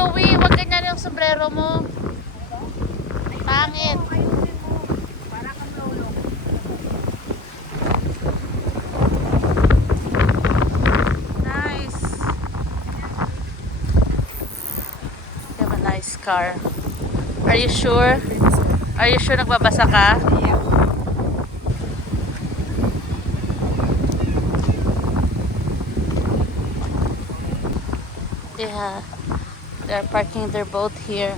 Louie, wag ganyan yung sombrero mo. Pangit. Nice. You have a nice car. Are you sure? Are you sure nagbabasa ka? Yeah, they're parking their boat here.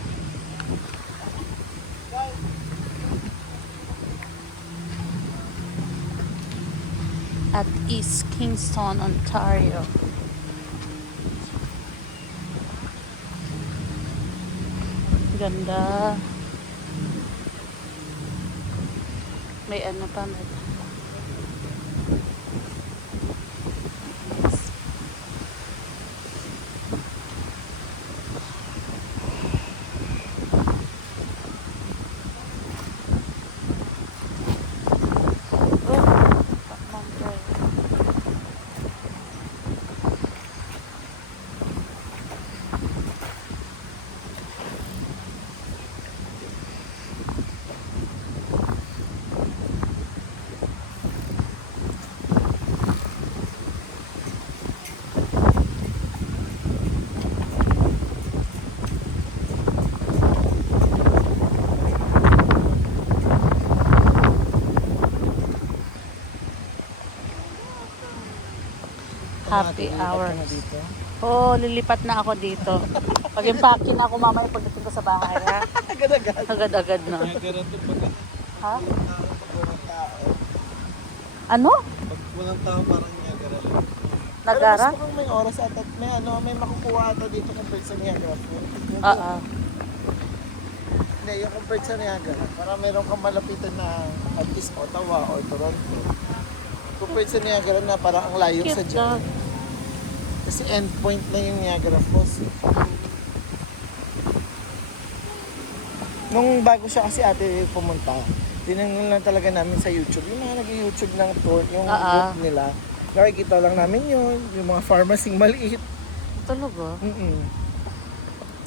At East Kingston, Ontario. Ganda. May ano pa, may happy hours. Oh, lilipat na ako dito. Pag-impacking na ako mamaya pagdating ko sa bahay, ha? Agad-agad. Agad-agad na. Ha? Ano? Pag walang tao parang Niagara lang. Nagara? Pero mas mukhang may oras at may makukuha ata dito compared sa Niagara Falls. Oo. Hindi, yung compared sa Niagara, para meron kang malapitan na at least Ottawa or Toronto. Compared sa Niagara na parang ang layo sa Cute dyan. dog. Kasi endpoint na yung Niagara Falls. Nung bago siya kasi ate pumunta, tinanong lang talaga namin sa YouTube. Yung mga nag-YouTube ng tour, yung group nila. Nakikita lang namin yun, yung mga pharmacy maliit. Talaga?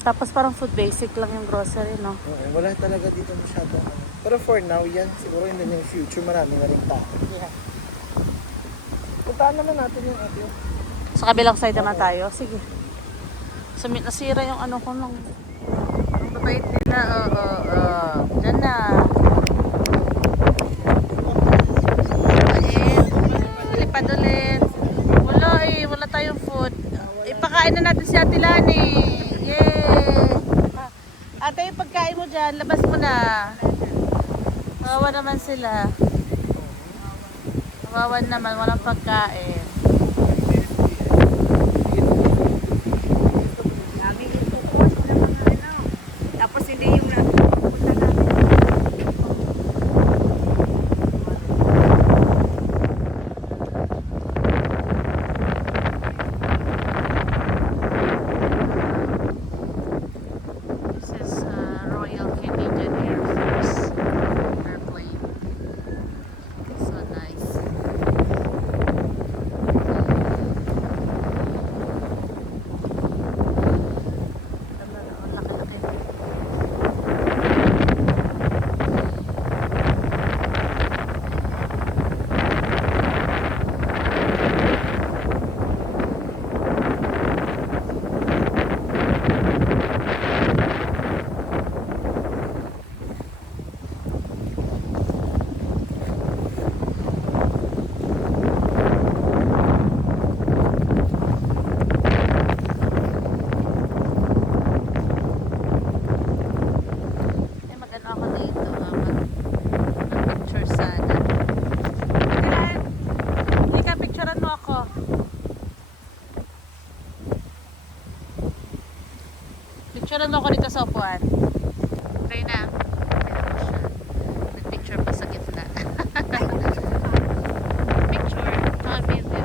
Tapos Tapos parang food basic lang yung grocery, no? wala talaga dito masyado. Pero for now, yan. Siguro in the near future, marami na rin tao. Yeah. Puntaan naman natin yung ate. Sa kabilang side naman tayo. Sige. Nasira yung ano ko nung... Ang babait nila. Diyan na. Lipad ulit. Wala eh. Wala tayong food. Ipakain na natin si Ate Lani. Yay! Ate, yung pagkain mo dyan, labas mo na. Kawawa naman sila. Kawawa naman. Walang pagkain. Tapos hindi yung This is Royal Canadian Air Force airplane. So nice. Laki-laki. Eh, mag-ano ako dito, mag-picture sana. Kailan? Hindi ka, picturean mo ako. Picturean mo ako dito sa upuan. Okay na. Nag-picture pa sa gitna. Picture. Mga video.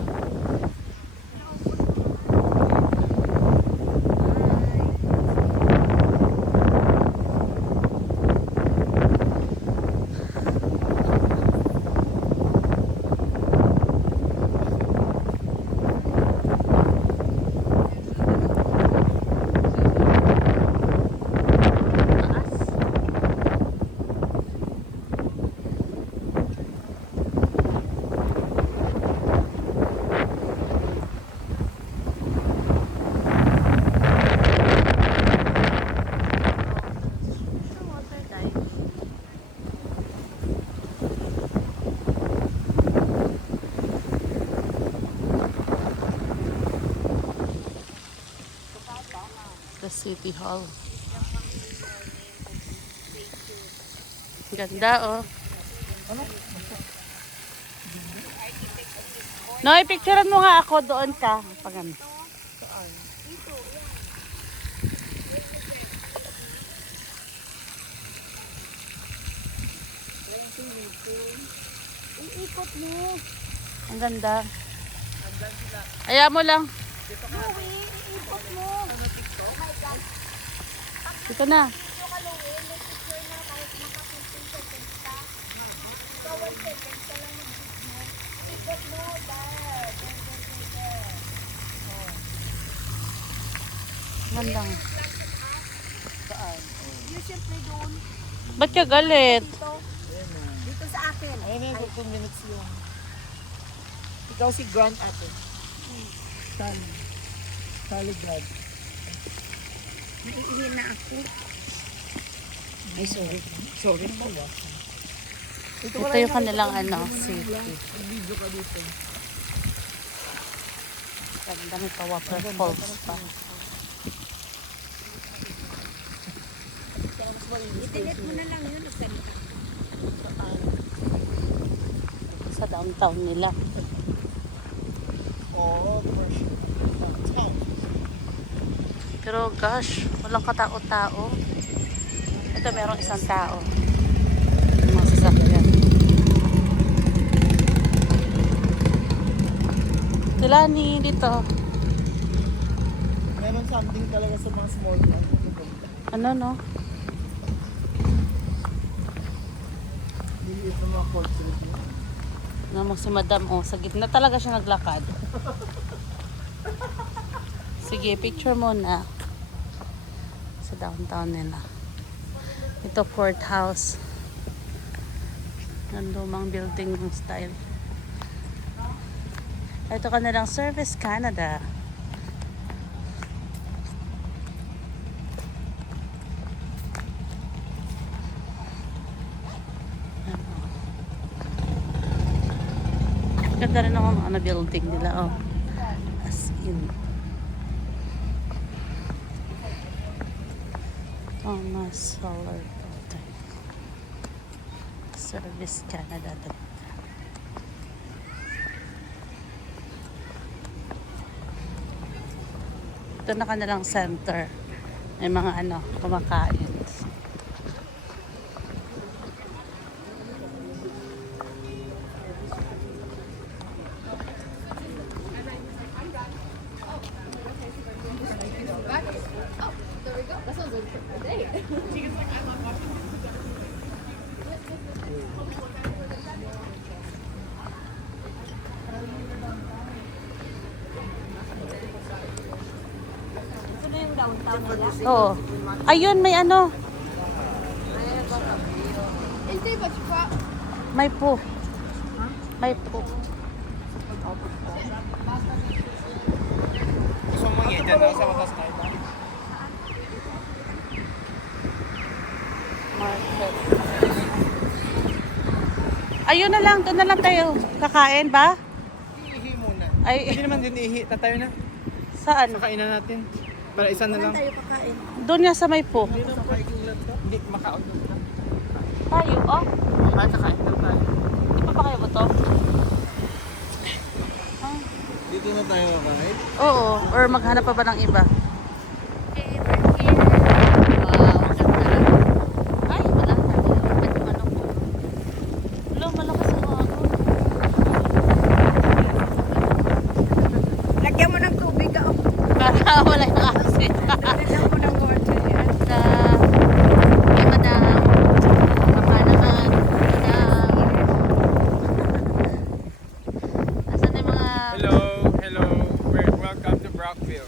City Hall. Ganda oh. Noy, picturean mo nga ako doon ka. Pag ano. Ikot mo. Ang ganda. Ayaw mo lang. Ikot mo. Dito na. Gandang. Yung siyempre doon. Ba't ka galit? Dito. Dito sa akin. Ayun na, 15 minutes yung... Ikaw si Grant ate. Sally Grant. Naiihi na ako. Ay, sorry. Sorry mo ba? Ito yung kanilang ano, safety. Video ka dito. Ganda nito, waterfalls pa. I-delete mo na lang yun. Sa downtown nila. Oo, commercial. Pero gosh, walang katao-tao. Ito merong isang tao. Yung mga sasakyan. Tilani dito. Meron something talaga sa mga small town. Ano no? Diliit ng mga portrait mo. Namang si madam, oh, sa gitna talaga siya naglakad. Sige, picture muna. Sa downtown nila. Ito, courthouse. Ang lumang building ng style. Ito kanilang Service Canada. Ganda rin ang ano, building nila, oh. As in. Thomas Solar Building. Service Canada. Ito na kanilang center. May mga ano, kumakain. Ito na yung downtown nila. Oo. Ayun, may ano. Hindi ba siya? May po. May po. Gusto mo nga dyan sa matas tayo. Market. Ayun na lang, doon na lang tayo kakain ba? Ihi muna. Ay, Hindi naman din ihi. Tatayo na. saan? Kainan natin. Para isa na lang. Tayo kakain. Doon nga sa may po. Hindi, makaon na. Tayo, oh. Ay, kakain na tayo. Di pa kayo ba to? Dito na tayo kakain. Oo, or maghanap pa ba ng iba? Ay, wala na. Ba't yung ano ko? Wala, malakas ang ako. Lagyan mo ng tubig ako. Para wala yung acid. Lagyan mo ng water yan. Sa... Ay, madam. Papa naman. Madam. Asan yung mga... Hello. Welcome to Brockville.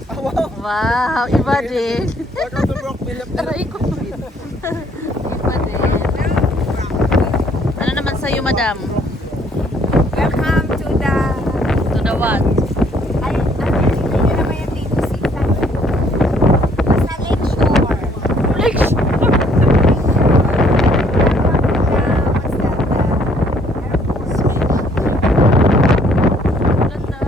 Wow, iba din. Welcome to Brockville. Aray ko. Iba din. Ano naman sa'yo, madam? Welcome to the what? ay, hindi nyo naman yan dito sita. Basta Lake Shore. Legs! Ganda.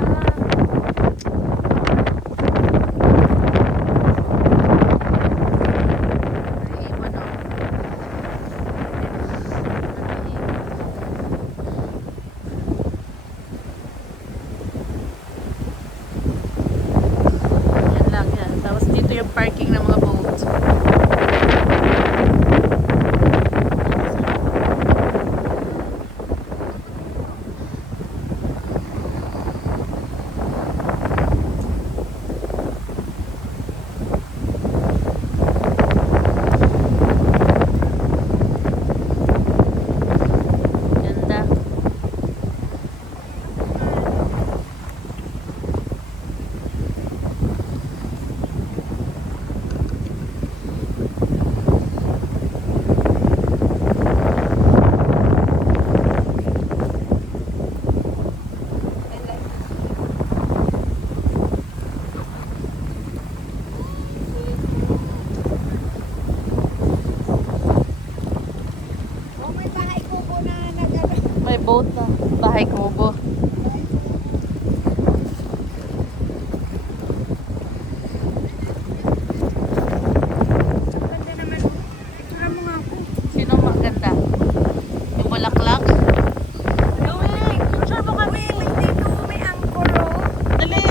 boat na. Bahay kubo. Ang ganda naman. Picture mo nga ako. Sino maganda? Yung bulaklak? Gawin! Picture mo kami! Uy, may dito, may anchor oh. Dali!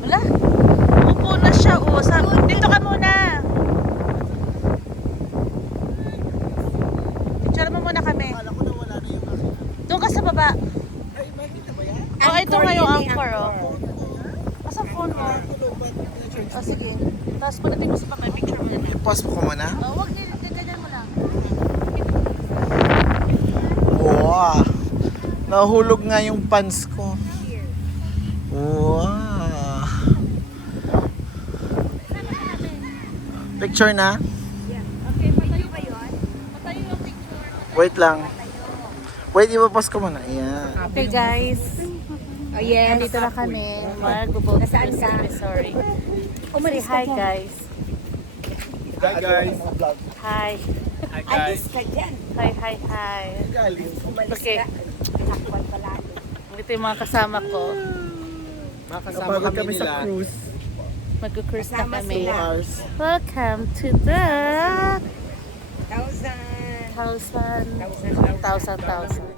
Wala? Upo na siya. Oh. Dito ka muna. Picture mo muna kami. Akala ko na wala na yung akin. Doon ka sa baba. Ay, makikita ba yan? Oh, ito nga yung anchor. Oh. Phone mo yan? Asa phone mo? Ano ba? Picture. Oh, sige. Tapos pagdating mo sa baba, picture mo na. Pause mo ko muna. Oh, wag ganyan mo lang. Wow! Nahulog nga yung pants ko. Wow! Picture na? Okay, patayo ba yun? Patayo yung picture. Wait lang. Wait, ipapost ko muna. Ayan. Okay guys, Oh yes. nandito na kami. Mag-boat Nasaan ka? Sorry. Umalis Say hi ka dyan. guys. Hi guys. Hi. Hi guys. Alis ka dyan. Hi, hi, hi. Umalis Okay. ka. Pinakpan pala. Ito yung mga kasama ko. Makasama kami sa cruise. Mag-cruise na Kasama kami. sila. Hours. Welcome to the 1,000. thousand.